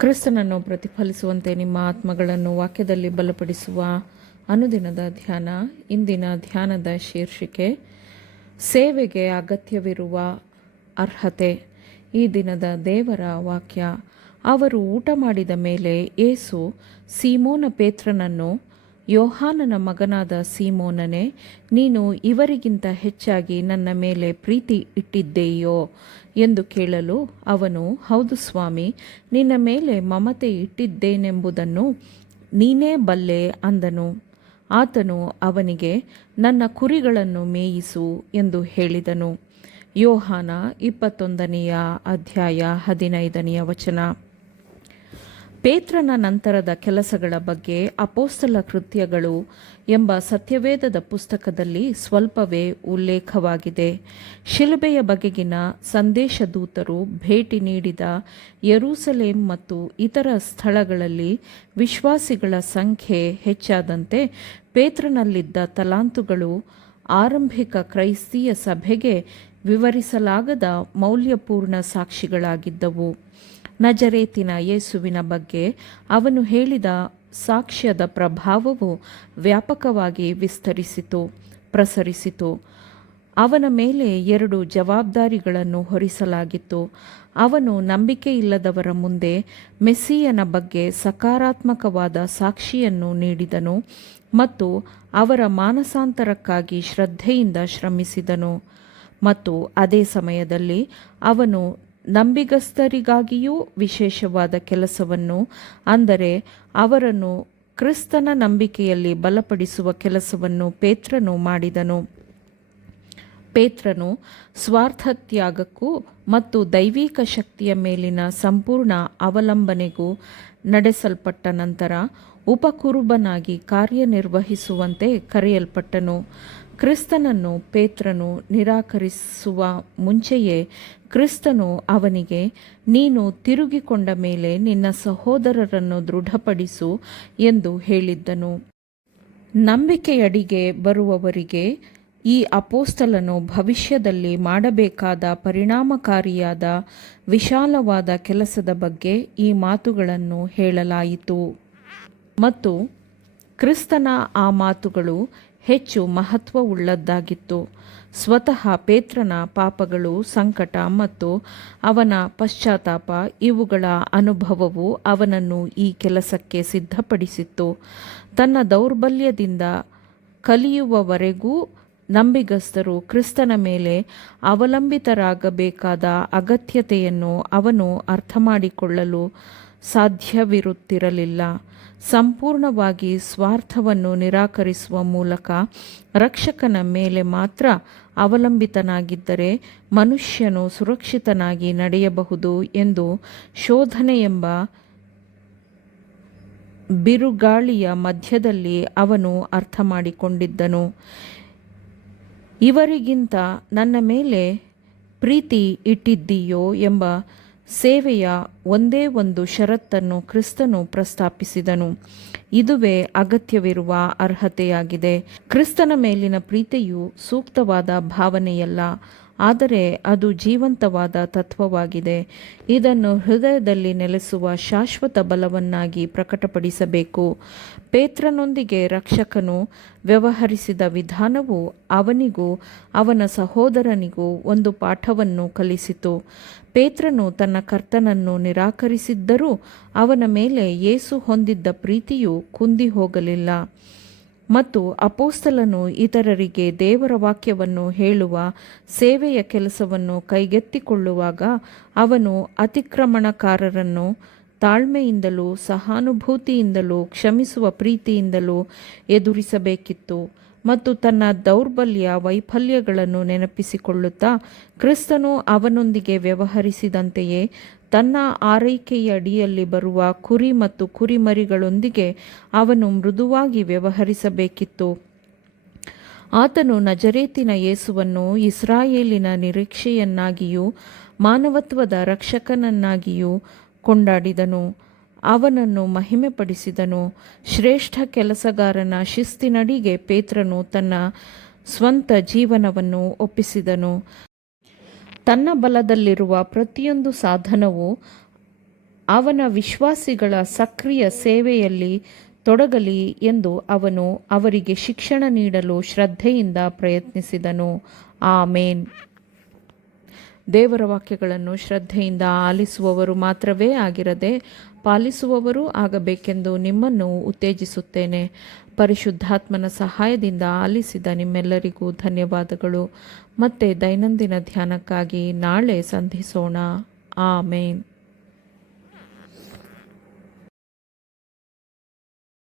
ಕ್ರಿಸ್ತನನ್ನು ಪ್ರತಿಫಲಿಸುವಂತೆ ನಿಮ್ಮ ಆತ್ಮಗಳನ್ನು ವಾಕ್ಯದಲ್ಲಿ ಬಲಪಡಿಸುವ ಅನುದಿನದ ಧ್ಯಾನ. ಇಂದಿನ ಧ್ಯಾನದ ಶೀರ್ಷಿಕೆ ಸೇವೆಗೆ ಅಗತ್ಯವಿರುವ ಅರ್ಹತೆ. ಈ ದಿನದ ದೇವರ ವಾಕ್ಯ. ಅವರು ಊಟ ಮಾಡಿದ ಮೇಲೆ ಯೇಸು ಸೀಮೋನ ಪೇತ್ರನನ್ನು, ಯೋಹಾನನ ಮಗನಾದ ಸೀಮೋನನೇ, ನೀನು ಇವರಿಗಿಂತ ಹೆಚ್ಚಾಗಿ ನನ್ನ ಮೇಲೆ ಪ್ರೀತಿ ಇಟ್ಟಿದ್ದೀಯೋ ಎಂದು ಕೇಳಲು, ಅವನು, ಹೌದು ಸ್ವಾಮಿ, ನಿನ್ನ ಮೇಲೆ ಮಮತೆ ಇಟ್ಟಿದ್ದೇನೆಂಬುದನ್ನು ನೀನೇ ಬಲ್ಲೆ ಅಂದನು. ಆತನು ಅವನಿಗೆ, ನನ್ನ ಕುರಿಗಳನ್ನು ಮೇಯಿಸು ಎಂದು ಹೇಳಿದನು. ಯೋಹಾನ 21ನೇ ಅಧ್ಯಾಯ 15ನೇ ವಚನ. ಪೇತ್ರನ ನಂತರದ ಕೆಲಸಗಳ ಬಗ್ಗೆ ಅಪೊಸ್ತಲ ಕೃತ್ಯಗಳು ಎಂಬ ಸತ್ಯವೇದದ ಪುಸ್ತಕದಲ್ಲಿ ಸ್ವಲ್ಪವೇ ಉಲ್ಲೇಖವಾಗಿದೆ. ಶಿಲುಬೆಯ ಬಗೆಗಿನ ಸಂದೇಶದೂತರು ಭೇಟಿ ನೀಡಿದ ಯೆರೂಸಲೇಮ್ ಮತ್ತು ಇತರ ಸ್ಥಳಗಳಲ್ಲಿ ವಿಶ್ವಾಸಿಗಳ ಸಂಖ್ಯೆ ಹೆಚ್ಚಾದಂತೆ ಪೇತ್ರನಲ್ಲಿದ್ದ ತಲಾಂತುಗಳು ಆರಂಭಿಕ ಕ್ರೈಸ್ತೀಯ ಸಭೆಗೆ ವಿವರಿಸಲಾಗದ ಮೌಲ್ಯಪೂರ್ಣ ಸಾಕ್ಷಿಗಳಾಗಿದ್ದವು. ನಜರೇತಿನ ಯೇಸುವಿನ ಬಗ್ಗೆ ಅವನು ಹೇಳಿದ ಸಾಕ್ಷ್ಯದ ಪ್ರಭಾವವು ವ್ಯಾಪಕವಾಗಿ ಪ್ರಸರಿಸಿತು. ಅವನ ಮೇಲೆ 2 ಜವಾಬ್ದಾರಿಗಳನ್ನು ಹೊರಿಸಲಾಗಿತ್ತು. ಅವನು ನಂಬಿಕೆಯಿಲ್ಲದವರ ಮುಂದೆ ಮೆಸ್ಸಿಯನ ಬಗ್ಗೆ ಸಕಾರಾತ್ಮಕವಾದ ಸಾಕ್ಷಿಯನ್ನು ನೀಡಿದನು ಮತ್ತು ಅವರ ಮಾನಸಾಂತರಕ್ಕಾಗಿ ಶ್ರದ್ಧೆಯಿಂದ ಶ್ರಮಿಸಿದನು. ಮತ್ತು ಅದೇ ಸಮಯದಲ್ಲಿ ಅವನು ನಂಬಿಗಸ್ತರಿಗಾಗಿಯೂ ವಿಶೇಷವಾದ ಕೆಲಸವನ್ನು, ಅಂದರೆ ಅವರನ್ನು ಕ್ರಿಸ್ತನ ನಂಬಿಕೆಯಲ್ಲಿ ಬಲಪಡಿಸುವ ಕೆಲಸವನ್ನು ಪೇತ್ರನು ಮಾಡಿದನು. ಪೇತ್ರನು ಸ್ವಾರ್ಥತ್ಯಾಗಕ್ಕೂ ಮತ್ತು ದೈವಿಕ ಶಕ್ತಿಯ ಮೇಲಿನ ಸಂಪೂರ್ಣ ಅವಲಂಬನೆಗೂ ನಡೆಸಲ್ಪಟ್ಟ ನಂತರ ಉಪಕುರುಬನಾಗಿ ಕಾರ್ಯನಿರ್ವಹಿಸುವಂತೆ ಕರೆಯಲ್ಪಟ್ಟನು. ಕ್ರಿಸ್ತನನ್ನು ಪೇತ್ರನು ನಿರಾಕರಿಸುವ ಮುಂಚೆಯೇ ಕ್ರಿಸ್ತನು ಅವನಿಗೆ, ನೀನು ತಿರುಗಿಕೊಂಡ ಮೇಲೆ ನಿನ್ನ ಸಹೋದರರನ್ನು ದೃಢಪಡಿಸು ಎಂದು ಹೇಳಿದ್ದನು. ನಂಬಿಕೆಯಡಿಗೆ ಬರುವವರಿಗೆ ಈ ಅಪೊಸ್ತಲನು ಭವಿಷ್ಯದಲ್ಲಿ ಮಾಡಬೇಕಾದ ಪರಿಣಾಮಕಾರಿಯಾದ ವಿಶಾಲವಾದ ಕೆಲಸದ ಬಗ್ಗೆ ಈ ಮಾತುಗಳನ್ನು ಹೇಳಲಾಯಿತು. ಮತ್ತು ಕ್ರಿಸ್ತನ ಆ ಮಾತುಗಳು ಹೆಚ್ಚು ಮಹತ್ವವುಳ್ಳದ್ದಾಗಿತ್ತು. ಸ್ವತಃ ಪೇತ್ರನ ಪಾಪಗಳು, ಸಂಕಟ ಮತ್ತು ಅವನ ಪಶ್ಚಾತ್ತಾಪ ಇವುಗಳ ಅನುಭವವು ಅವನನ್ನು ಈ ಕೆಲಸಕ್ಕೆ ಸಿದ್ಧಪಡಿಸಿತ್ತು. ತನ್ನ ದೌರ್ಬಲ್ಯದಿಂದ ಕಲಿಯುವವರೆಗೂ ನಂಬಿಗಸ್ತರು ಕ್ರಿಸ್ತನ ಮೇಲೆ ಅವಲಂಬಿತರಾಗಬೇಕಾದ ಅಗತ್ಯತೆಯನ್ನು ಅವನು ಅರ್ಥಮಾಡಿಕೊಳ್ಳಲು ಸಾಧ್ಯವಿರುತ್ತಿರಲಿಲ್ಲ. ಸಂಪೂರ್ಣವಾಗಿ ಸ್ವಾರ್ಥವನ್ನು ನಿರಾಕರಿಸುವ ಮೂಲಕ ರಕ್ಷಕನ ಮೇಲೆ ಮಾತ್ರ ಅವಲಂಬಿತನಾಗಿದ್ದರೆ ಮನುಷ್ಯನು ಸುರಕ್ಷಿತನಾಗಿ ನಡೆಯಬಹುದು ಎಂದು ಶೋಧನೆಯೆಂಬ ಬಿರುಗಾಳಿಯ ಮಧ್ಯದಲ್ಲಿ ಅವನು ಅರ್ಥಮಾಡಿಕೊಂಡಿದ್ದನು. ಇವರಿಗಿಂತ ನನ್ನ ಮೇಲೆ ಪ್ರೀತಿ ಇಟ್ಟಿದ್ದೀಯೋ ಎಂಬ ಸೇವೆಯ ಒಂದೇ ಒಂದು ಷರತ್ತನ್ನು ಕ್ರಿಸ್ತನು ಪ್ರಸ್ತಾಪಿಸಿದನು. ಇದುವೇ ಅಗತ್ಯವಿರುವ ಅರ್ಹತೆಯಾಗಿದೆ. ಕ್ರಿಸ್ತನ ಮೇಲಿನ ಪ್ರೀತಿಯು ಸೂಕ್ತವಾದ ಭಾವನೆಯಲ್ಲ, ಆದರೆ ಅದು ಜೀವಂತವಾದ ತತ್ವವಾಗಿದೆ. ಇದನ್ನು ಹೃದಯದಲ್ಲಿ ನೆಲೆಸುವ ಶಾಶ್ವತ ಬಲವನ್ನಾಗಿ ಪ್ರಕಟಪಡಿಸಬೇಕು. ಪೇತ್ರನೊಂದಿಗೆ ರಕ್ಷಕನು ವ್ಯವಹರಿಸಿದ ವಿಧಾನವು ಅವನಿಗೂ ಅವನ ಸಹೋದರನಿಗೂ ಒಂದು ಪಾಠವನ್ನು ಕಲಿಸಿತು. ಪೇತ್ರನು ತನ್ನ ಕರ್ತನನ್ನು ನಿರಾಕರಿಸಿದ್ದರೂ ಅವನ ಮೇಲೆ ಯೇಸು ಹೊಂದಿದ್ದ ಪ್ರೀತಿಯು ಕುಂದಿ ಹೋಗಲಿಲ್ಲ. ಮತ್ತು ಅಪೊಸ್ತಲನು ಇತರರಿಗೆ ದೇವರ ವಾಕ್ಯವನ್ನು ಹೇಳುವ ಸೇವೆಯ ಕೆಲಸವನ್ನು ಕೈಗೆತ್ತಿಕೊಳ್ಳುವಾಗ ಅವನು ಅತಿಕ್ರಮಣಕಾರರನ್ನು ತಾಳ್ಮೆಯಿಂದಲೂ ಸಹಾನುಭೂತಿಯಿಂದಲೂ ಕ್ಷಮಿಸುವ ಪ್ರೀತಿಯಿಂದಲೂ ಎದುರಿಸಬೇಕಿತ್ತು. ಮತ್ತು ತನ್ನ ದೌರ್ಬಲ್ಯ ವೈಫಲ್ಯಗಳನ್ನು ನೆನಪಿಸಿಕೊಳ್ಳುತ್ತಾ ಕ್ರಿಸ್ತನು ಅವನೊಂದಿಗೆ ವ್ಯವಹರಿಸಿದಂತೆಯೇ ತನ್ನ ಆರೈಕೆಯ ಅಡಿಯಲ್ಲಿ ಬರುವ ಕುರಿ ಮತ್ತು ಕುರಿಮರಿಗಳೊಂದಿಗೆ ಅವನು ಮೃದುವಾಗಿ ವ್ಯವಹರಿಸಬೇಕಿತ್ತು. ಆತನು ನಜರೇತಿನ ಯೇಸುವನ್ನು ಇಸ್ರಾಯೇಲಿನ ನಿರೀಕ್ಷೆಯನ್ನಾಗಿಯೂ ಮಾನವತ್ವದ ರಕ್ಷಕನನ್ನಾಗಿಯೂ ಕೊಂಡಾಡಿದನು. ಅವನನ್ನು ಮಹಿಮೆಪಡಿಸಿದನು. ಶ್ರೇಷ್ಠ ಕೆಲಸಗಾರನ ಶಿಸ್ತಿನಡಿಗೆ ಪೇತ್ರನು ತನ್ನ ಸ್ವಂತ ಜೀವನವನ್ನು ಒಪ್ಪಿಸಿದನು. ತನ್ನ ಬಲದಲ್ಲಿರುವ ಪ್ರತಿಯೊಂದು ಸಾಧನವು ಅವನ ವಿಶ್ವಾಸಿಗಳ ಸಕ್ರಿಯ ಸೇವೆಯಲ್ಲಿ ತೊಡಗಲಿ ಎಂದು ಅವನು ಅವರಿಗೆ ಶಿಕ್ಷಣ ನೀಡಲು ಶ್ರದ್ಧೆಯಿಂದ ಪ್ರಯತ್ನಿಸಿದನು. ಆಮೇನ್. ದೇವರ ವಾಕ್ಯಗಳನ್ನು ಶ್ರದ್ಧೆಯಿಂದ ಆಲಿಸುವವರು ಮಾತ್ರವೇ ಆಗಿರದೆ ಪಾಲಿಸುವವರೂ ಆಗಬೇಕೆಂದು ನಿಮ್ಮನ್ನು ಉತ್ತೇಜಿಸುತ್ತೇನೆ. ಪರಿಶುದ್ಧಾತ್ಮನ ಸಹಾಯದಿಂದ ಆಲಿಸಿದ ನಿಮ್ಮೆಲ್ಲರಿಗೂ ಧನ್ಯವಾದಗಳು. ಮತ್ತೆ ದೈನಂದಿನ ಧ್ಯಾನಕ್ಕಾಗಿ ನಾಳೆ ಸಂಧಿಸೋಣ. ಆಮೇನ್.